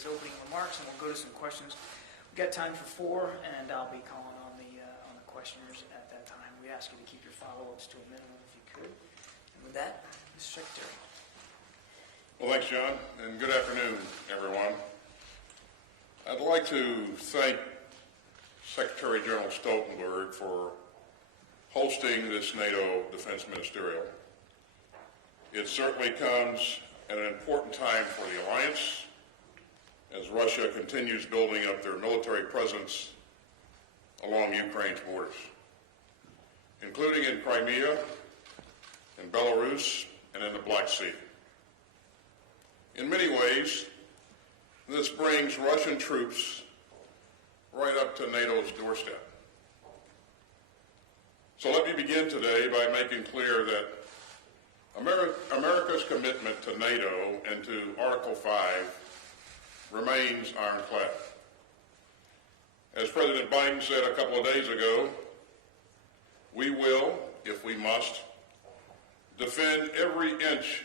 his opening remarks, and we'll go to some questions. We've got time for 4, and I'll be calling on the questioners at that time. We ask you to keep your follow-ups to a minimum if you could. And with that, Mr. Secretary. Well, thanks, John, and good afternoon, everyone. I'd like to thank Secretary General Stoltenberg for hosting this NATO Defense Ministerial. It certainly comes at an important time for the alliance as Russia continues building up their military presence along Ukraine's borders, including in Crimea, in Belarus, and in the Black Sea. In many ways, this brings Russian troops right up to NATO's doorstep. So let me begin today by making clear that America's commitment to NATO and to Article 5 remains ironclad. As President Biden said a couple of days ago, we will, if we must, defend every inch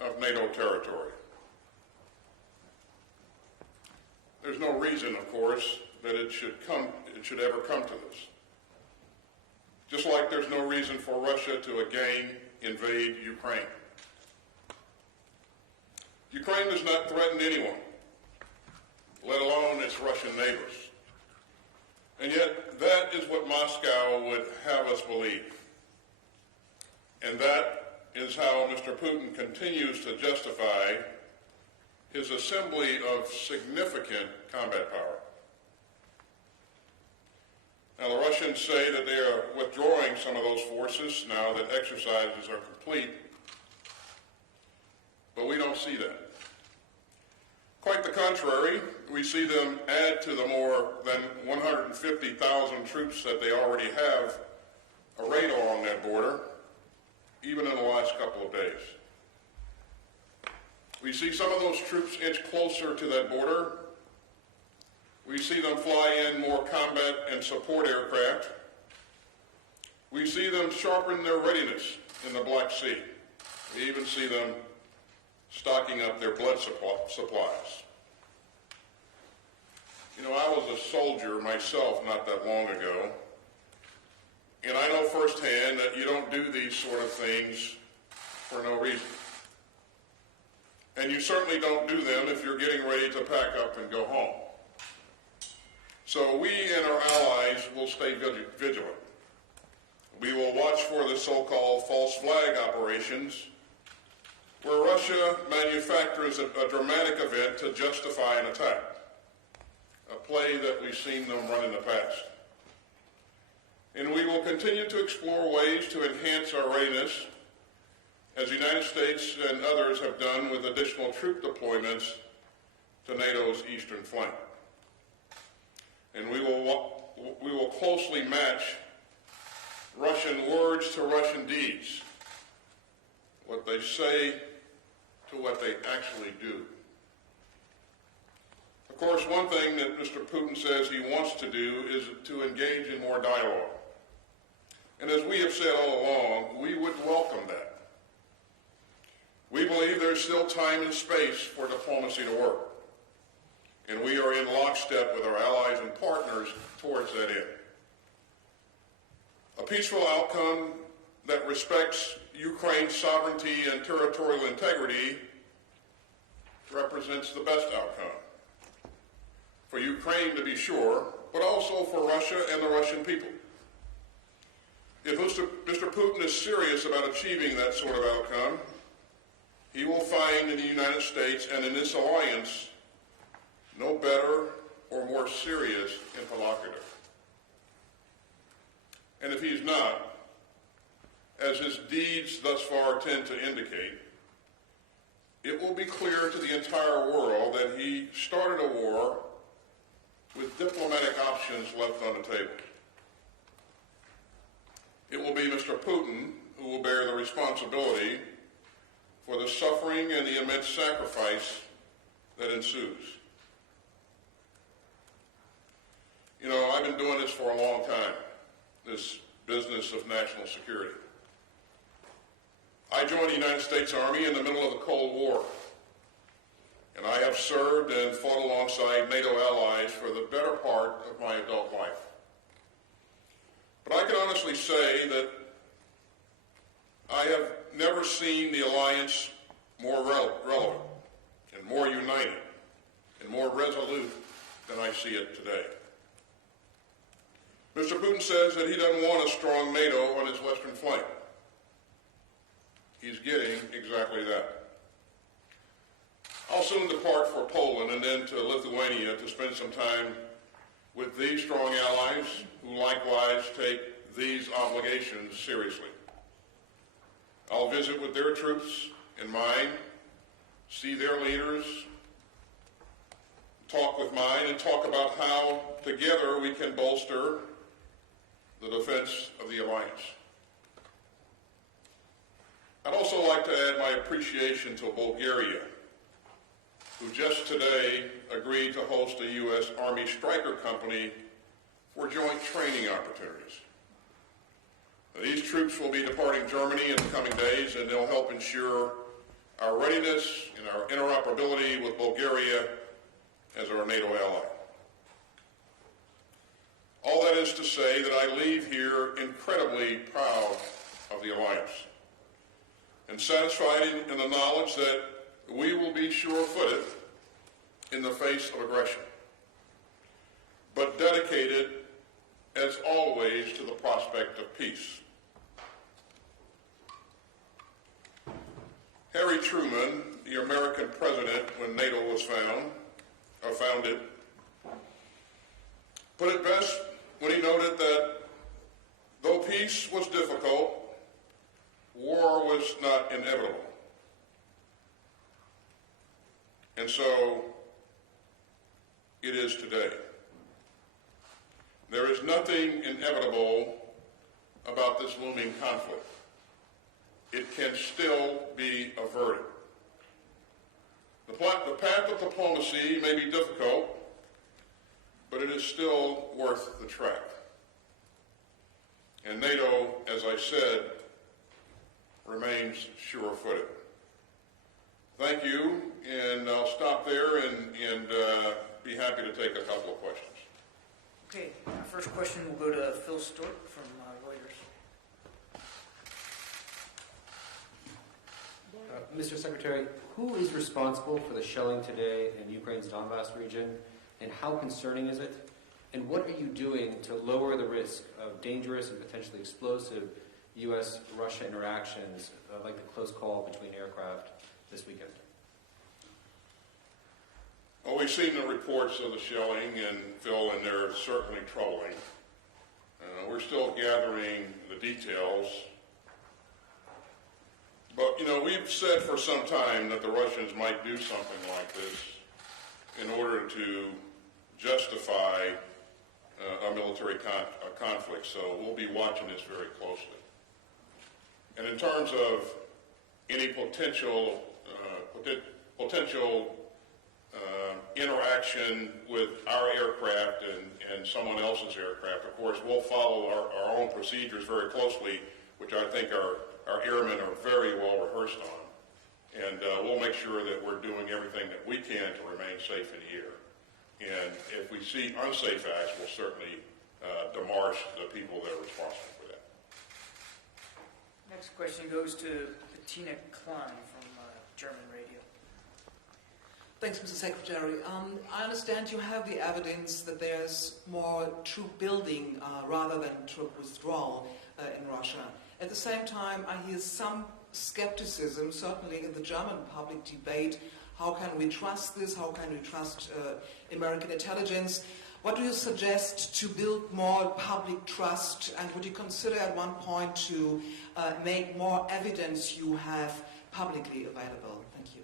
of NATO territory. There's no reason, of course, that it should ever come to this. Just like there's no reason for Russia to again invade Ukraine. Ukraine does not threaten anyone, let alone its Russian neighbors. And yet, that is what Moscow would have us believe. And that is how Mr. Putin continues to justify his assembly of significant combat power. Now, the Russians say that they are withdrawing some of those forces now that exercises are complete, but we don't see that. Quite the contrary, we see them add to the more than 150,000 troops that they already have arrayed along that border, even in the last couple of days. We see some of those troops inch closer to that border. We see them fly in more combat and support aircraft. We see them sharpen their readiness in the Black Sea. We even see them stocking up their blood supplies. You know, I was a soldier myself not that long ago, and I know firsthand that you don't do these sort of things for no reason. And you certainly don't do them if you're getting ready to pack up and go home. So we and our allies will stay vigilant. We will watch for the so-called false flag operations, where Russia manufactures a dramatic event to justify an attack, a play that we've seen them run in the past. And we will continue to explore ways to enhance our readiness, as the United States and others have done with additional troop deployments to NATO's eastern flank. And we will closely match Russian words to Russian deeds, what they say to what they actually do. Of course, one thing that Mr. Putin says he wants to do is to engage in more dialogue. And as we have said all along, we would welcome that. We believe there's still time and space for diplomacy to work. And we are in lockstep with our allies and partners towards that end. A peaceful outcome that respects Ukraine's sovereignty and territorial integrity represents the best outcome. For Ukraine, to be sure, but also for Russia and the Russian people. If Mr. Putin is serious about achieving that sort of outcome, he will find in the United States and in this alliance no better or more serious interlocutor. And if he's not, as his deeds thus far tend to indicate, it will be clear to the entire world that he started a war with diplomatic options left on the table. It will be Mr. Putin who will bear the responsibility for the suffering and the immense sacrifice that ensues. You know, I've been doing this for a long time, this business of national security. I joined the United States Army in the middle of the Cold War. and I have served and fought alongside NATO allies for the better part of my adult life. But I can honestly say that I have never seen the alliance more relevant and more united and more resolute than I see it today. Mr. Putin says that he doesn't want a strong NATO on his western flank. He's getting exactly that. I'll soon depart for Poland and then to Lithuania to spend some time with these strong allies who likewise take these obligations seriously. I'll visit with their troops in mind, see their leaders, talk with mine, and talk about how together we can bolster the defense of the alliance. I'd also like to add my appreciation to Bulgaria, who just today agreed to host a U.S. Army Stryker company for joint training opportunities. These troops will be departing Germany in the coming days, and they'll help ensure our readiness and our interoperability with Bulgaria as our NATO ally. All that is to say that I leave here incredibly proud of the alliance and satisfied in the knowledge that we will be sure-footed in the face of aggression, but dedicated, as always, to the prospect of peace. Harry Truman, the American president when NATO was founded, put it best when he noted that though peace was difficult, war was not inevitable. And so it is today. There is nothing inevitable about this looming conflict. It can still be averted. The path of diplomacy may be difficult, but it is still worth the trek. And NATO, as I said, remains sure-footed. Thank you, and I'll stop there and be happy to take a couple of questions. Okay, our first question will go to Phil Stork from Reuters. Mr. Secretary, who is responsible for the shelling today in Ukraine's Donbass region, and how concerning is it? And what are you doing to lower the risk of dangerous and potentially explosive U.S.-Russia interactions, like the close call between aircraft this weekend? Well, we've seen the reports of the shelling, and Phil, and they're certainly troubling. We're still gathering the details. But, we've said for some time that the Russians might do something like this in order to justify a military conflict. So we'll be watching this very closely. And in terms of any potential interaction with our aircraft and someone else's aircraft, of course, we'll follow our own procedures very closely, which I think our airmen are very well rehearsed on. And we'll make sure that we're doing everything that we can to remain safe in the air. And if we see unsafe acts, we'll certainly demarche the people that are responsible for that. Next question goes to Bettina Klein from German radio. Thanks, Mr. Secretary. I understand you have the evidence that there's more troop building rather than troop withdrawal in Russia. At the same time, I hear some skepticism, certainly in the German public debate. How can we trust this? How can we trust American intelligence? What do you suggest to build more public trust? And would you consider at one point to make more evidence you have publicly available? Thank you.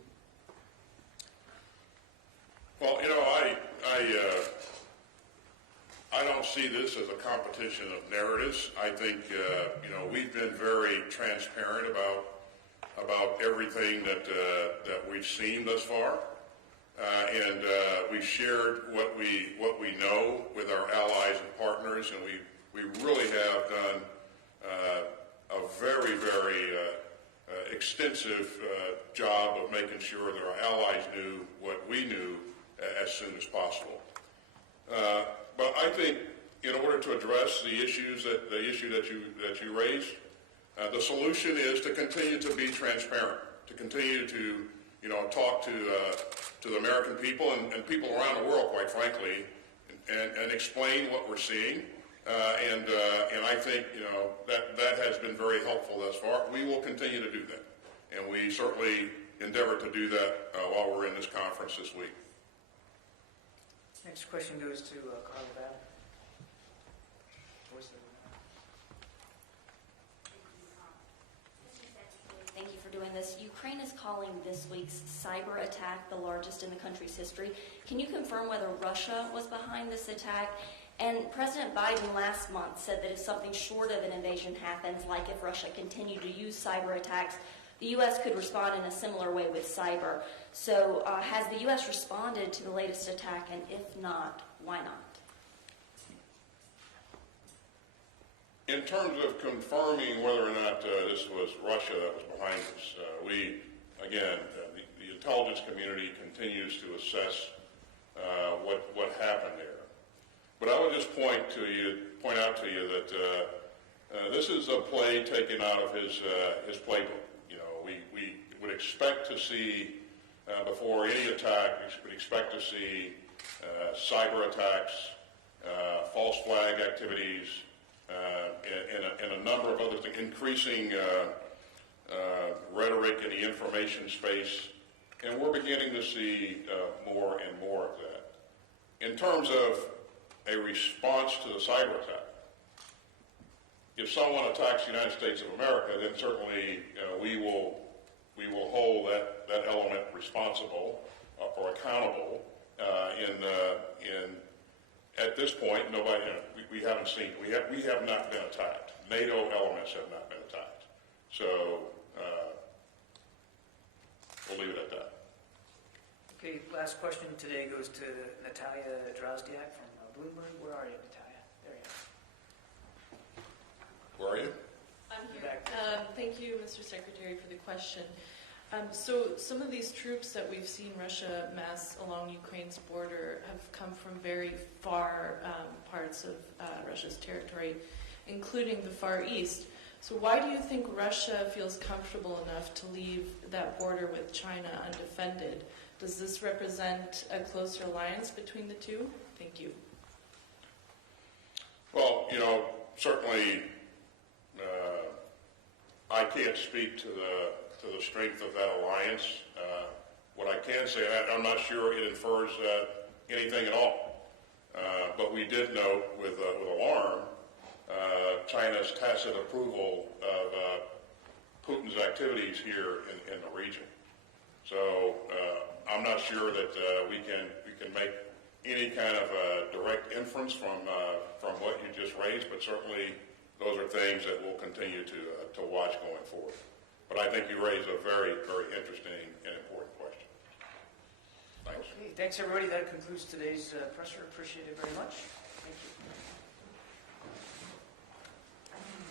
Well, I don't see this as a competition of narratives. I think, we've been very transparent about everything that we've seen thus far, and we've shared what we know with our allies and partners, and we really have done a very, very extensive job of making sure that our allies knew what we knew as soon as possible. But I think in order to address the issue that you raised, the solution is to continue to be transparent, to continue to talk to the American people and people around the world, quite frankly, and explain what we're seeing. And I think that has been very helpful thus far. We will continue to do that, and we certainly endeavor to do that while we're in this conference this week. Next question goes to Carla Battle. Thank you for doing this. Ukraine is calling this week's cyber attack the largest in the country's history. Can you confirm whether Russia was behind this attack? And President Biden last month said that if something short of an invasion happens, like if Russia continued to use cyber attacks, the U.S. could respond in a similar way with cyber. So has the U.S. responded to the latest attack, and if not, why not? In terms of confirming whether or not this was Russia that was behind this, the intelligence community continues to assess what happened there. But I would just point out to you that this is a play taken out of his playbook. We would expect to see before any attack, we would expect to see cyber attacks, false flag activities, and a number of other things, increasing rhetoric in the information space, and we're beginning to see more and more of that. In terms of a response to the cyber attack, if someone attacks the United States of America, then certainly we will hold that element responsible or accountable. At this point, nobody. We haven't seen. We have not been attacked. NATO elements have not been attacked. So we'll leave it at that. Okay, last question today goes to Natalia Drozdiak from Bloomberg. Where are you, Natalia? There you are. Where are you? I'm here. Thank you, Mr. Secretary, for the question. So some of these troops that we've seen Russia mass along Ukraine's border have come from very far parts of Russia's territory, including the Far East. So why do you think Russia feels comfortable enough to leave that border with China undefended? Does this represent a closer alliance between the two? Thank you. Well, certainly I can't speak to the strength of that alliance. What I can say, I'm not sure it infers anything at all. But we did note with alarm China's tacit approval of Putin's activities here in the region. So I'm not sure that we can make any kind of direct inference from what you just raised, but certainly those are things that we'll continue to watch going forward. But I think you raised a very, very interesting and important question. Thanks. Okay, thanks everybody. That concludes today's presser. Appreciate it very much.